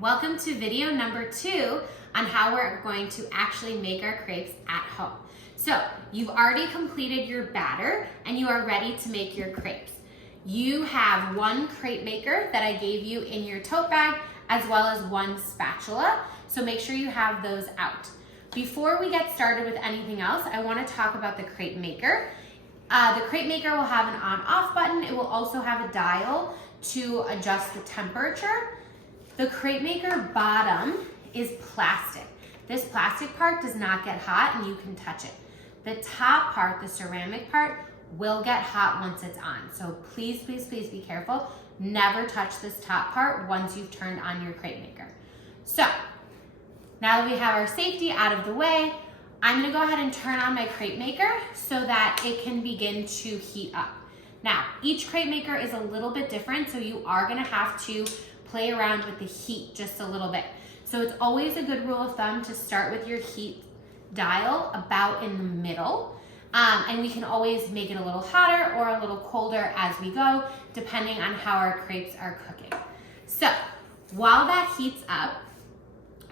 welcome to video number 2 on how we're going to actually make our crepes at home. So you've already completed your batter and you are ready to make your crepes. You have one crepe maker that I gave you in your tote bag, as well as one spatula, so make sure you have those out. Before we get started with anything else, I want to talk about the crepe maker. The crepe maker will have an on-off button. It will also have a dial to adjust the temperature. The crepe maker bottom is plastic. This plastic part does not get hot and you can touch it. The top part, the ceramic part, will get hot once it's on. So please, please, please be careful. Never touch this top part once you've turned on your crepe maker. So now that we have our safety out of the way, I'm gonna go ahead and turn on my crepe maker so that it can begin to heat up. Now, each crepe maker is a little bit different, so you are gonna have to play around with the heat just a little bit. So it's always a good rule of thumb to start with your heat dial about in the middle. And we can always make it a little hotter or a little colder as we go, depending on how our crepes are cooking. So while that heats up,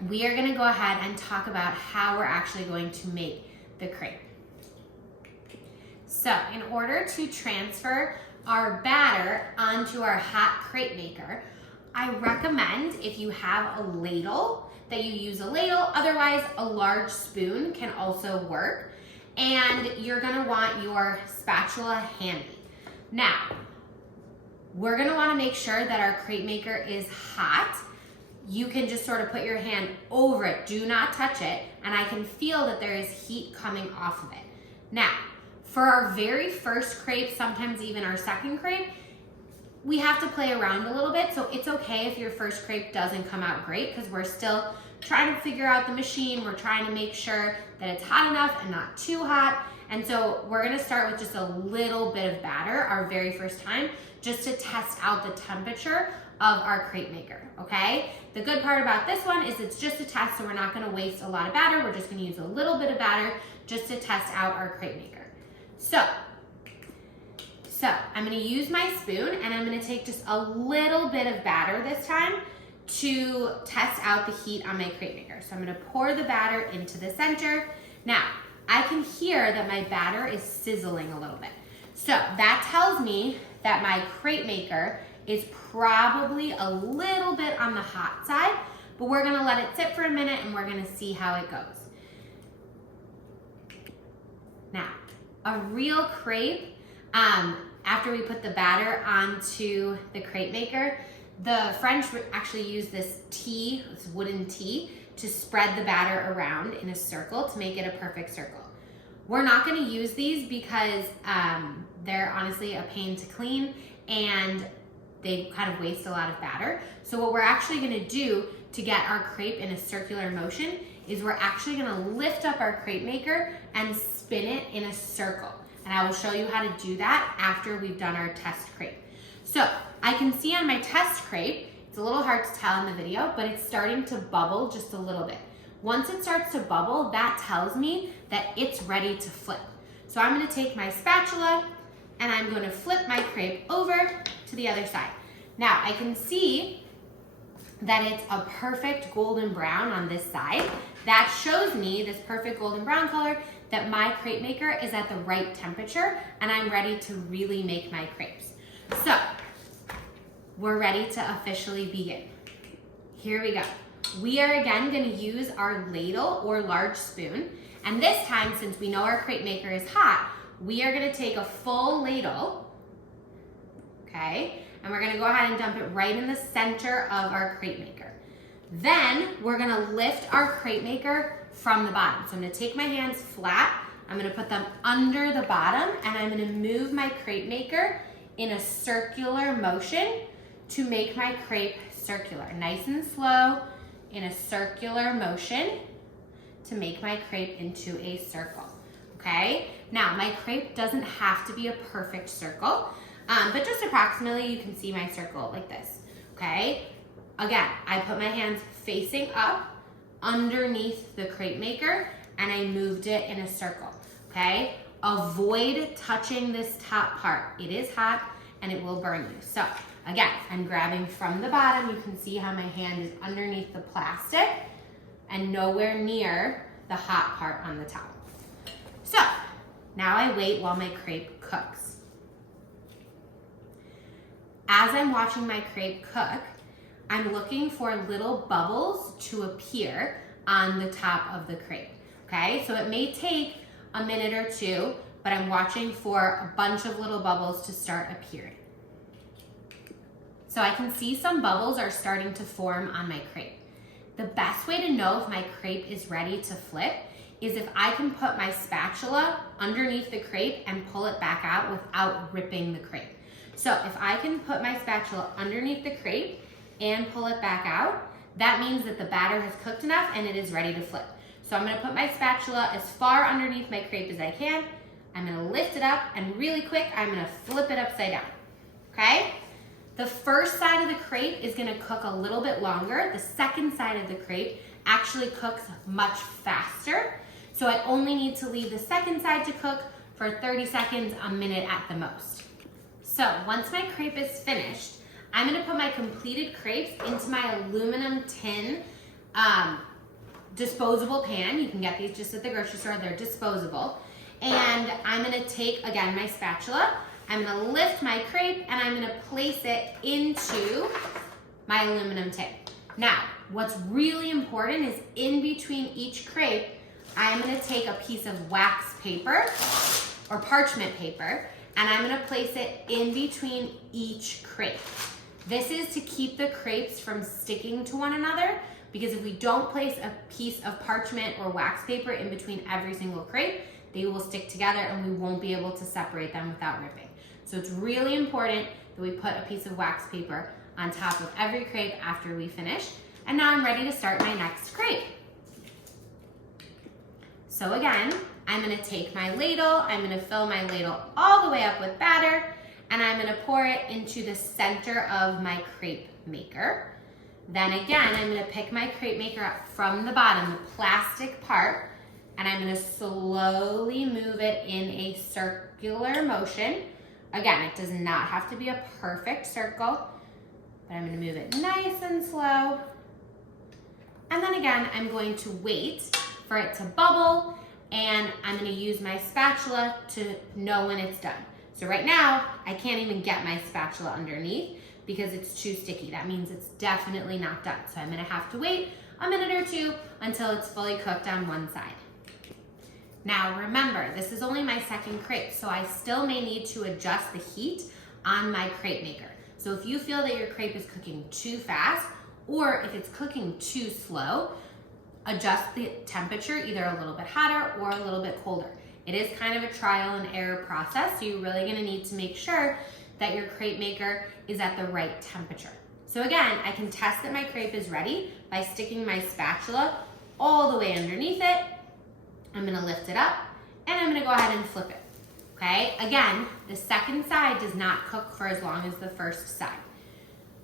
we are gonna go ahead and talk about how we're actually going to make the crepe. So in order to transfer our batter onto our hot crepe maker, I recommend, if you have a ladle, that you use a ladle. Otherwise, a large spoon can also work. And you're gonna want your spatula handy. Now, we're gonna wanna make sure that our crepe maker is hot. You can just sort of put your hand over it. Do not touch it. And I can feel that there is heat coming off of it. Now, for our very first crepe, sometimes even our second crepe, we have to play around a little bit. So it's okay if your first crepe doesn't come out great, because we're still trying to figure out the machine. We're trying to make sure that it's hot enough and not too hot. And so we're gonna start with just a little bit of batter our very first time, just to test out the temperature of our crepe maker, okay? The good part about this one is it's just a test, so we're not gonna waste a lot of batter. We're just gonna use a little bit of batter just to test out our crepe maker. So I'm gonna use my spoon and I'm gonna take just a little bit of batter this time to test out the heat on my crepe maker. So I'm gonna pour the batter into the center. Now, I can hear that my batter is sizzling a little bit. So that tells me that my crepe maker is probably a little bit on the hot side, but we're gonna let it sit for a minute and we're gonna see how it goes. Now, a real crepe, after we put the batter onto the crepe maker, the French actually use this wooden T, to spread the batter around in a circle to make it a perfect circle. We're not gonna use these because they're honestly a pain to clean and they kind of waste a lot of batter. So what we're actually gonna do to get our crepe in a circular motion is we're actually gonna lift up our crepe maker and spin it in a circle. And I will show you how to do that after we've done our test crepe. So I can see on my test crepe, it's a little hard to tell in the video, but it's starting to bubble just a little bit. Once it starts to bubble, that tells me that it's ready to flip. So I'm gonna take my spatula and I'm gonna flip my crepe over to the other side. Now I can see that it's a perfect golden brown on this side. That shows me, this perfect golden brown color, that my crepe maker is at the right temperature and I'm ready to really make my crepes. So we're ready to officially begin. Here we go. We are again gonna use our ladle or large spoon. And this time, since we know our crepe maker is hot, we are gonna take a full ladle, okay? And we're gonna go ahead and dump it right in the center of our crepe maker. Then we're gonna lift our crepe maker from the bottom. So I'm gonna take my hands flat, I'm gonna put them under the bottom, and I'm gonna move my crepe maker in a circular motion to make my crepe circular. Nice and slow, in a circular motion to make my crepe into a circle, okay? Now, my crepe doesn't have to be a perfect circle, but just approximately you can see my circle like this, okay? Again, I put my hands facing up underneath the crepe maker and I moved it in a circle, okay? Avoid touching this top part. It is hot and it will burn you. So Again, I'm grabbing from the bottom. You can see how my hand is underneath the plastic and nowhere near the hot part on the top. So now I wait while my crepe cooks. As I'm watching my crepe cook, I'm looking for little bubbles to appear on the top of the crepe, okay? So it may take a minute or two, but I'm watching for a bunch of little bubbles to start appearing. So I can see some bubbles are starting to form on my crepe. The best way to know if my crepe is ready to flip is if I can put my spatula underneath the crepe and pull it back out without ripping the crepe. So if I can put my spatula underneath the crepe and pull it back out, that means that the batter has cooked enough and it is ready to flip. So I'm gonna put my spatula as far underneath my crepe as I can. I'm gonna lift it up and really quick, I'm gonna flip it upside down, okay? The first side of the crepe is gonna cook a little bit longer. The second side of the crepe actually cooks much faster. So I only need to leave the second side to cook for 30 seconds, a minute at the most. So once my crepe is finished, I'm gonna put my completed crepes into my aluminum tin disposable pan. You can get these just at the grocery store, they're disposable. And I'm gonna take, again, my spatula, I'm gonna lift my crepe and I'm gonna place it into my aluminum tin. Now, what's really important is in between each crepe, I'm gonna take a piece of wax paper or parchment paper and I'm gonna place it in between each crepe. This is to keep the crepes from sticking to one another, because if we don't place a piece of parchment or wax paper in between every single crepe, they will stick together and we won't be able to separate them without ripping. So it's really important that we put a piece of wax paper on top of every crepe after we finish. And now I'm ready to start my next crepe. So again, I'm gonna take my ladle, I'm gonna fill my ladle all the way up with batter, and I'm gonna pour it into the center of my crepe maker. Then again, I'm gonna pick my crepe maker up from the bottom, the plastic part, and I'm gonna slowly move it in a circular motion. Again, it does not have to be a perfect circle, but I'm gonna move it nice and slow. And then again, I'm going to wait for it to bubble, and I'm gonna use my spatula to know when it's done. So right now, I can't even get my spatula underneath because it's too sticky. That means it's definitely not done. So I'm gonna have to wait a minute or two until it's fully cooked on one side. Now remember, this is only my second crepe, so I still may need to adjust the heat on my crepe maker. So if you feel that your crepe is cooking too fast, or if it's cooking too slow, adjust the temperature either a little bit hotter or a little bit colder. It is kind of a trial and error process, so you're really gonna need to make sure that your crepe maker is at the right temperature. So again, I can test that my crepe is ready by sticking my spatula all the way underneath it. I'm gonna lift it up and I'm gonna go ahead and flip it, okay? Again, the second side does not cook for as long as the first side.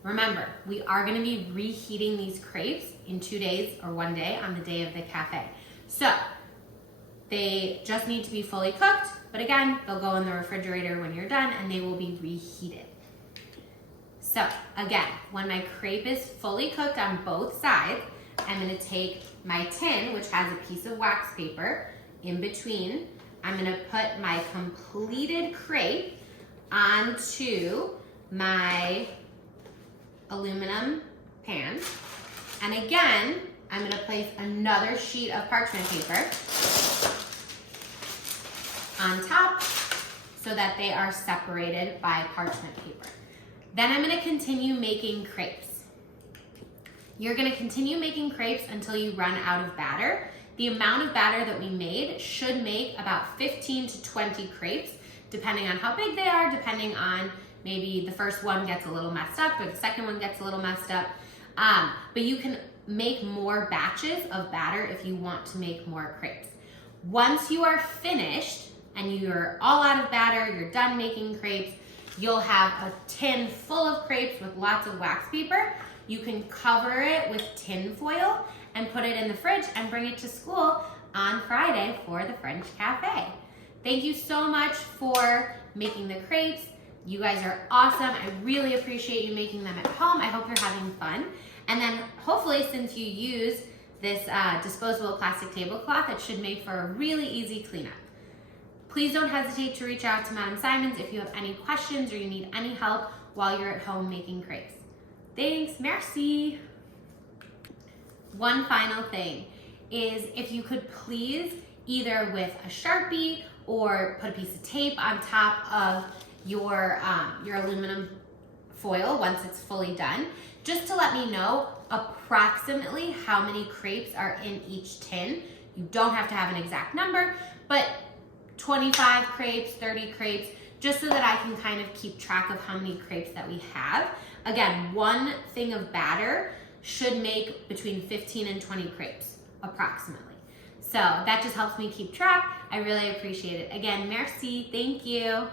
Remember, we are gonna be reheating these crepes in 2 days or 1 day on the day of the cafe. So they just need to be fully cooked, but again, they'll go in the refrigerator when you're done and they will be reheated. So again, when my crepe is fully cooked on both sides, I'm gonna take my tin, which has a piece of wax paper in between. I'm gonna put my completed crepe onto my aluminum pan. And again, I'm gonna place another sheet of parchment paper on top so that they are separated by parchment paper. Then I'm gonna continue making crepes. You're gonna continue making crepes until you run out of batter. The amount of batter that we made should make about 15 to 20 crepes, depending on how big they are, depending on maybe the first one gets a little messed up or the second one gets a little messed up. But you can make more batches of batter if you want to make more crepes. Once you are finished and you're all out of batter, you're done making crepes, you'll have a tin full of crepes with lots of wax paper. You can cover it with tin foil and put it in the fridge and bring it to school on Friday for the French Cafe. Thank you so much for making the crepes. You guys are awesome. I really appreciate you making them at home. I hope you're having fun. And then hopefully, since you use this disposable plastic tablecloth, it should make for a really easy cleanup. Please don't hesitate to reach out to Madam Simons if you have any questions or you need any help while you're at home making crepes. Thanks, merci. One final thing is if you could please, either with a Sharpie or put a piece of tape on top of your aluminum foil once it's fully done, just to let me know approximately how many crepes are in each tin. You don't have to have an exact number, but 25 crepes, 30 crepes, just so that I can kind of keep track of how many crepes that we have. Again, one thing of batter should make between 15 and 20 crepes, approximately. So that just helps me keep track. I really appreciate it. Again, merci, thank you.